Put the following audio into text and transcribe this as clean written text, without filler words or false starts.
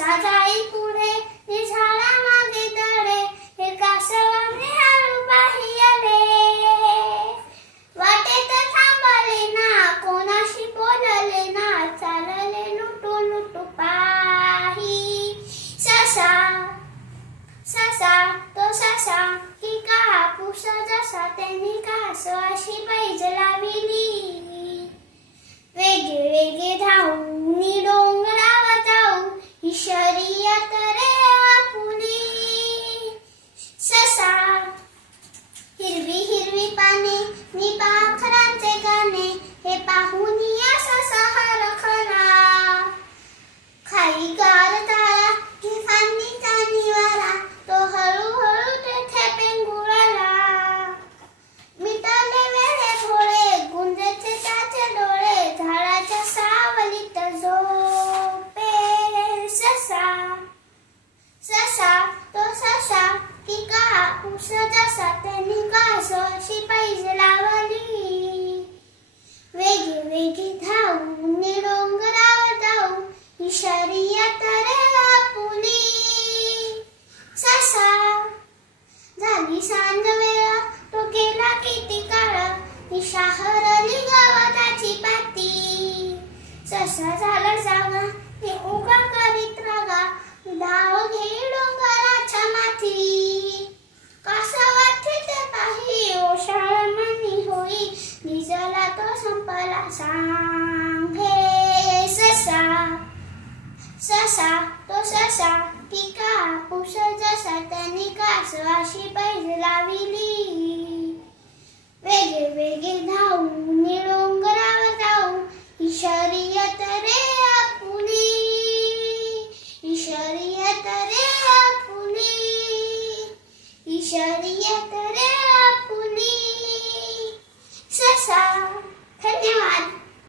ससा जाई पुढे हे झाडा मागे दडे हे कासवाने हळू पाही आले वाटेत थांबले ना कोणाशी बोलले ना चालले लुटू लुटू पाही ससा ससा तो ससा की कापूस जसा त्याने कासवाशी पैज लाविली वेगे वेगे धावून डोंगरावर जाऊ ही शर्यत रे आपुली ससा हिरवी हिरवी पाने मी पाखरांचे गाणे हे पाहून या ससा हरखला खाई गार तारा की फांदीचा निवारा तो हळूहळू तेथे पेंगुळला मिटले वेळे भोळे गुंजेचे त्याचे डोळे झाडाच्या सावलीत झोपे ससा ससा तो ससा की कापूस जसा त्याने कासवाशी पैज लावली वेगे वेगे धावून डोंगरावर जाऊ ही शर्यत रे आपुली ससा झाली सांज वेळा तो गेला किती काळ ही शहरली गवताची पाती ससा झाला जागा हे उगा करीत रागा धाव घे डोंगराच्या माथी कासवाची ते पाही ओशाळ मनी होई निजला तो संपला सांगे ससा ससा तो ससा की कापूस जसा त्याने कासवाशी पैज लाविली वेगे वेगे धावून डोंगर